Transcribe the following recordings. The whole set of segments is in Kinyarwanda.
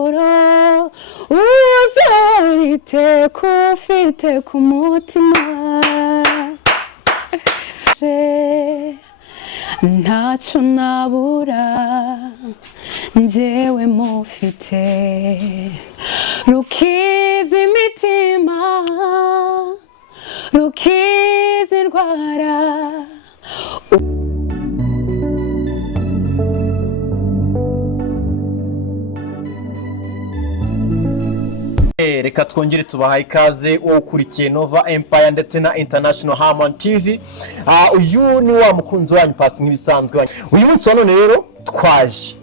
amahoro uzarite kufite ku mutima ntacyo nabura njyewe mufite rukiza imitima rukiza indwara reka twongere tubahaye ikaze wo ukurikiye Nova Empire ndetse na International Harmon TV. Uyu ni wa mukunzi wanyu pasi nk'ibisanzwe. Uyu munsi wa none rero twaje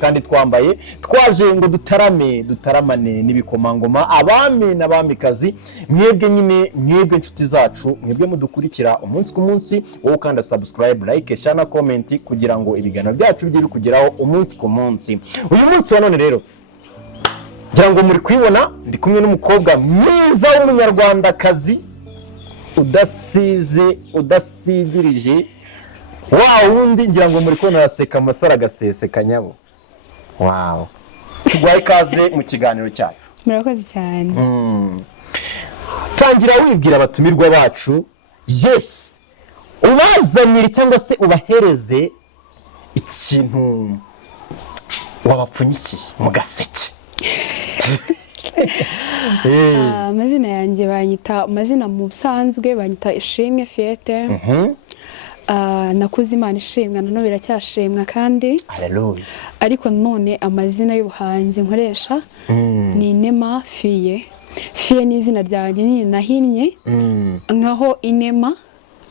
kandi twambaye twaje ngo dutaramane n'ibikomangoma abami n'abamikazi mwebwe nyine mwebwe inshuti zacu mwebwe mudukurikira umunsi ku munsi wowe kandi subscribe like share na comment kugira ngo ibiganiro byacu bigire kugeraho umunsi ku munsi. Uyu munsi wa none rero ngira ngo muri kwibona ndi kumwe n'umukobwa mwiza w'umunyarwandakazi udasigirije wundi ngira ngo muri kubona araseka amasara agaseseka nyabo. Wow, tugwaye ikaze mu kiganiro cyacu. Murakoze cyane. Tangira wibwira abatumirwa bacu yes ubazanire cyangwa se ubahereze ikintu wabapfunyikiye mu gaseke. Amazina yanjye banyita amazina mu busanzwe banyita Ishimwe Afite. Nakuze Imana ishimwa none biracyashimwa kandi haleluya. Ariko none amazina y'ubuhanzi nkoresha ni Nema Fiye ni izina ryanjye nyine nahinnye nkaho Nema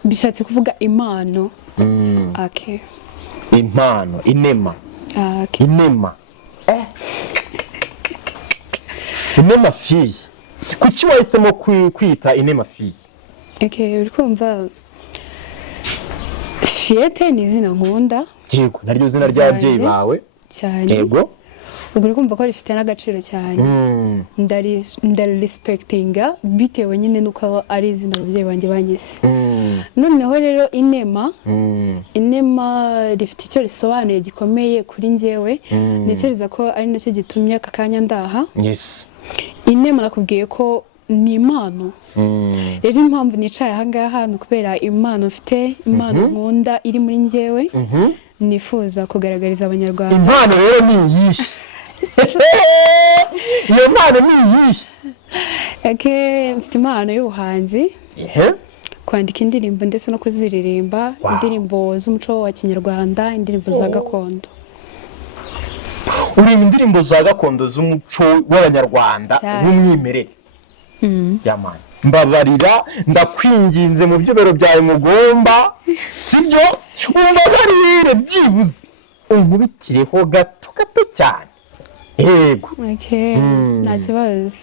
bishatse kuvuga impano. Okay. Impano, Nema. Okay. Nema. Nema Fiye. Kuki wahisemo kwita Nema Fiye? Okay, uri kumva Afite ni izina nkunda. Yego, naryo zina ry'ababyeyi bawe. Cyane. Yego. Ubwo uri kumva ko rifite n'agaciro cyane. Respectinga bitewe nyine nuko ari izina ababyeyi banjye banyise. Noneho rero Nema rifite icyo risobanuye gikomeye kuri njyewe. Ntekereza ko ari nacyo gitumye aka kanya ndaha. Yes. Nema nakubwiye ko ni impano. Rero impamvu nicaye aha ngaha ni ukubera impano mfite, impano nkunda iri muri njyewe. Nifuza kugaragariza abanyarwanda. Impano rero ni iyihe? Iyo mpano ni iyihe? Okay, mfite impano y'ubuhanzi. Kwandika indirimbo ndetse no kuziririmba, indirimbo z'umuco wa Kinyarwanda, indirimbo za gakondo. Uri indirimbo za gakondo z'umuco w'Abanyarwanda w'umwimerere. Yamani. Mbabarira ndakwinginze mu byobero byawe mugomba sibyo umbabarire byibuze unkubitireho gato cyane. Yego. Okay. Nakibaza.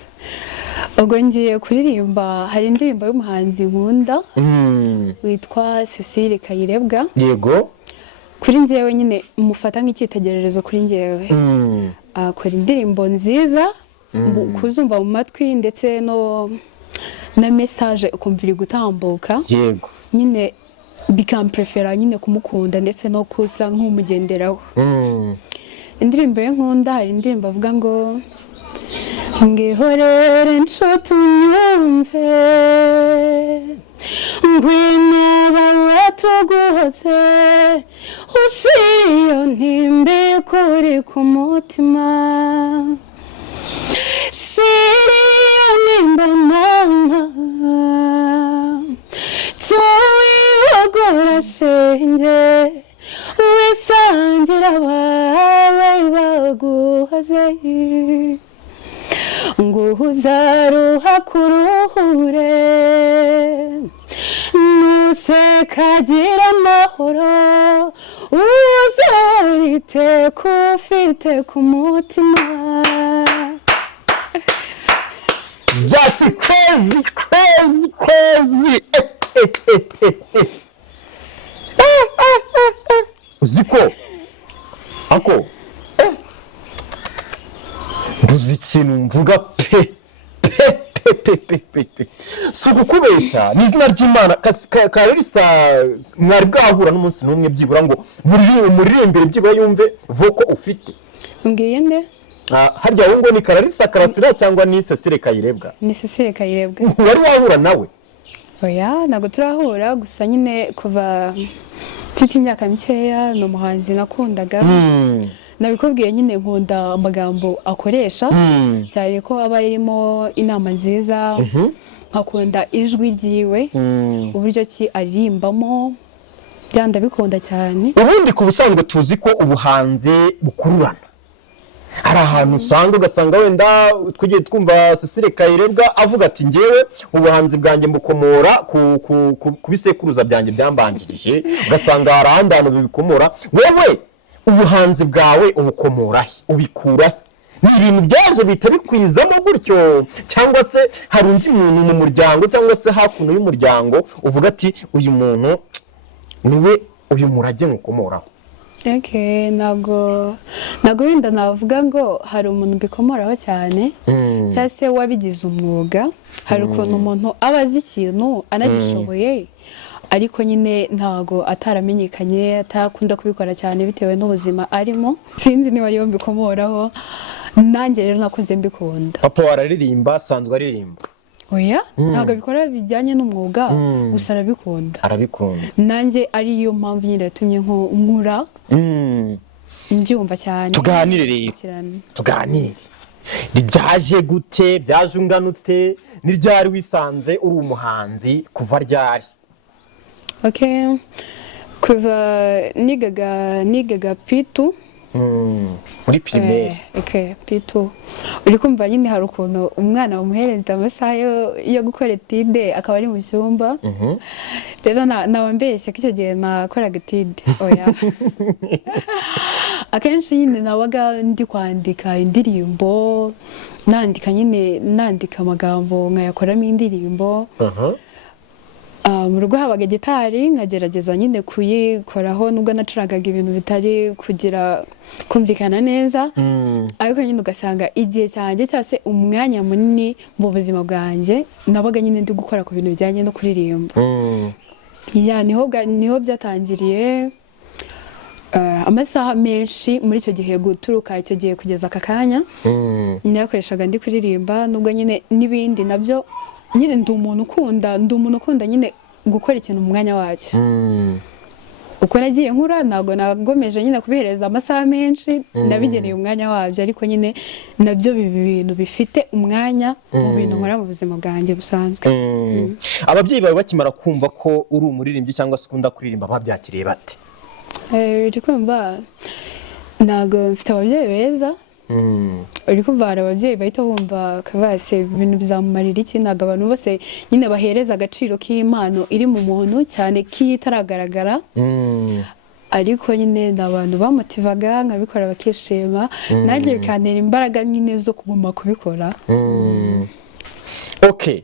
Ubwo ngiye kuririmba hari indirimbo y'umuhanzi nkunda witwa Cecile Kayirebwa. Yego. Kuri njyewe nyine mufata nk'icyitegererezo kuri njyewe. Akora indirimbo nziza kuzumva mu matwi ndetse no na message ukumvira gutambuka. Yego. Nyine bikamprefera nyine kumukunda ndetse no kusa nk'umugenderaho. Indirimbo ye nkunda hari indirimbo avuga ngo ngihorere nshuti unyumve ngwino bawe tuguhoze ushiriyo ntimbe kuri ku mutima shiriyo nimba mama tuwibogora shenge wisangira bawe baguhoze nguhuzaruha kuruhure nusekagira amahoro uzarite kufite ku mutima. That's crazy. Uziko ako nduzi ikintu mvuga pe suko kubesha ni izina ry'Imana karisa mwari bwahura n'umunsi n'umwe byibura ngo muririmbire byibura yumve voko ufite. Ngiye nde harya wowe ngo ni Kararisa Karasira cyangwa ni Cecile Kayirebwa? Ni Cecile Kayirebwa. Wari wahura nawe? Oya, ntabwo turahura, gusa nyine kuva mfite imyaka mikeya ni umuhanzi nakundaga. Nabikubwiye nyine nkunda amagambo akoresha, cyane ko aba arimo inama nziza, nkakunda ijwi ryiwe, uburyo ki aririmbamo, byanda bikunda cyane. Ubundi ku busanzwe tuzi ko ubuhanzi bukururana. Hari ahantu usanga ugasanga wenda twigiye twumva Cecile Kayirebwa avuga ati ngewe ubuhanzi bwanjye mbukomora ku bisekuruza byanjye byambanjirije, ugasanga hari ahandi hantu bibikomora. Wewe ubuhanzi bwawe ubukomora he, ubikura he? Ni ibintu byaje bihita bikwizamo gutyo, cyangwa se hari undi muntu mu muryango cyangwa se hakuno y'umuryango uvuga ati uyu muntu niwe uyu murage nkukomoraho? Okay, ntago wenda navuga ngo hari umuntu mbikomoraho cyane, cyangwa se wabigize umwuga. Hari ukuntu umuntu aba azi ikintu anagishoboye, ariko nyine ntago ataramenyekanye, atakunda kubikora cyane bitewe n'ubuzima arimo. Sinzi niba ariyo mbikomoraho, nanjye rero nakuze mbikunda. Papa wararirimba, asanzwe aririmba? Oya, ntago bikora bijyanye n'umwuga, gusa arabikunda. Nanjye ariyo mpamvu nyine yatumye nkura mbyumva cyane. Tuganire rero, tuganire. Byaje gute, byaje ungana ute, ni ryari wisanze uri umuhanzi, kuva ryari? Okay, kuva nigaga P2 muri primaire. Okay, P2. Uri kumva nyine hari ukuntu umwana bamuhereza amasaha yo gukora etide akaba ari mu cyumba. Rero nawambeshye ko icyo gihe nakoraga etide. Oya. Akenshi nyine nabaga ndi kwandika indirimbo, nandika amagambo nkayakoramo indirimbo. Mu rugo habaga gitari, nkagerageza nyine kuyikoraho nubwo nacurangaga ibintu bitari kugira kumvikana neza, ariko nyine ugasanga igihe cyanjye cyangwa se umwanya munini mu buzima bwanjye nabaga nyine ndi gukora ku bintu bijyanye no kuririmba. Niho byatangiriye. Amasaha menshi muri icyo gihe guturuka icyo gihe kugeza aka kanya nakoreshaga ndi kuririmba, nubwo nyine n'ibindi nabyo nyine ndi umuntu ukunda nyine gukora ikintu mu mwanya wacyo. Uko nagiye nkura ntabwo nagomeje nyine kubihereza amasaha menshi, nabigeneye umwanya wabyo, ariko nyine nabyo ibintu bifite umwanya mu bintu nkora mu buzima bwanjye busanzwe. Ababyeyi bawe bakimara kumva ko uri umuririmbyi cyangwa se ukunda kuririmba babyakiriye bate? Uri kumva ntabwo mfite ababyeyi beza. Uri kumva hari ababyeyi bahita bumva kabase ibintu bizamumarira iki, ntabwo abantu bose nyine bahereza agaciro k'impano iri mu muntu cyane kitaragaragara. Ariko nyine n'abantu bamotivaga nkabikora bakishima, nanjye bikantera imbaraga nyine zo kuguma kubikora. Okay.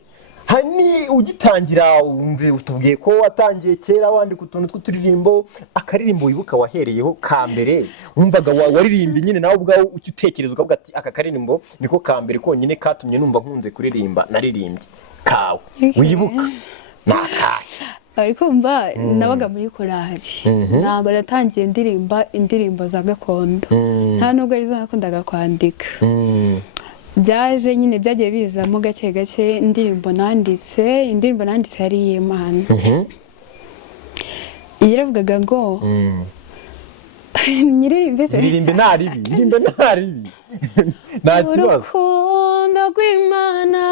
Hani ugitangira umve utubwiye ko watangiye kera wandika utuntu tw'uturirimbo, akaririmbo wibuka wahereyeho ka mbere wumvaga waririmba nyine nawe ubwawe utekereza ukavuga ati aka karirimbo niko ka mbere konyine katumye numva nkunze kuririmba naririmbye kawe wibuka nakahe? Ariko mba nabaga muri korali, ntabwo natangiye indirimbo za gakondo, nta nubwo arizo nakundaga kwandika. Byaje nyine byagiye bizamo gake gake. Indirimbo nanditse yari iy'Imana. Yaravugaga ngo nyiririmbe ntaribi nta kibazo. Urukundo rw'Imana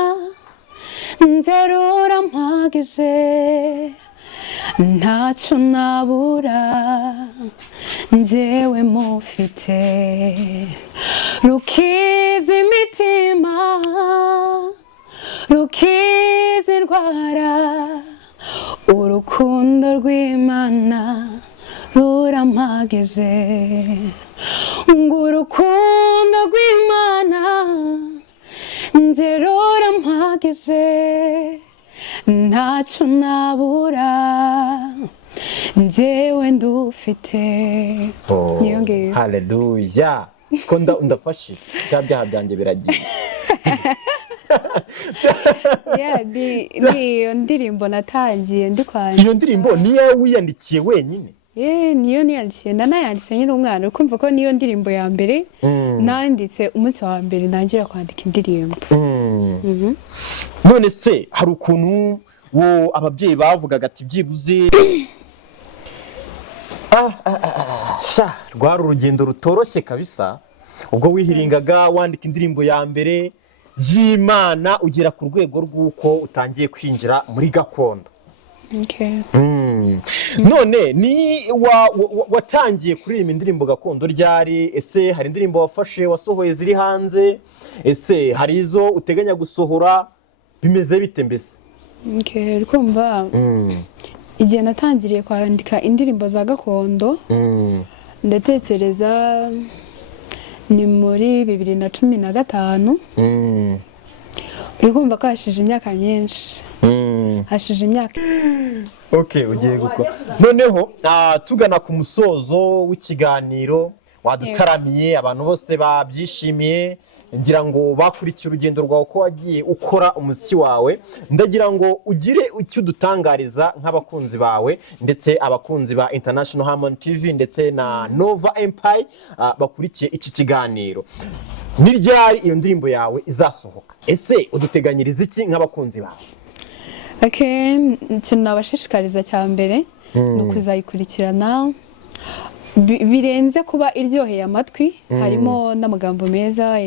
nzerura mpagije, ntacyo nabura njyewe mufite, rukiza imitima, rukiza indwara, urukundo rw'Imana rurampagije, ngo urukundo rw'Imana nzerura mpagije, ntacyo nabura njyewe ndufite. Niyo ngiyo. Haleluya. Ko ndafashije bya byaha byanjye biragiye. Iyo ndirimbo natangiye ndi kwandika. Iyo ndirimbo niyo wiyandikiye wenyine? niyo niyanditse ndanayanditse nyine umwana ukumva ko niyo ndirimbo ya mbere nanditse umunsi wa mbere nangira kwandika indirimbo. None se hari ukuntu ababyeyi bavugaga ati byibuze rwari urugendo rutoroshye kabisa ubwo wihiringaga wandika indirimbo ya mbere y'Imana ugera ku rwego rw'uko utangiye kwinjira muri gakondo. None ni watangiye kuririmba indirimbo gakondo ryari? Ese hari indirimbo wafashe wasohoye ziri hanze? Ese hari izo uteganya gusohora? Bimeze bite mbese? Kumva igihe natangiriye kwandika indirimbo za gakondo ndatekereza ni muri 2015. Uri kumva ko hashize imyaka myinshi. Hashize imyaka. Ugiye gukora. Noneho tugana ku musozo w'ikiganiro wadutaramiye abantu bose babyishimiye ngira ngo bakurikiye urugendo rwawe ko wagiye ukora umuziki wawe ndagira ngo ugire icyo dutangariza nk'abakunzi bawe ndetse abakunzi ba International Harmony TV ndetse na NOVO Empire bakurikiye iki kiganiro. Ni ryari iyo ndirimbo yawe izasohoka? Ese uduteganyiriza iki nk'abakunzi bawe? Ikintu nabashishikariza cya mbere ni ukuzayikurikirana birenze kuba iryoheye amatwi harimo n'amagambo meza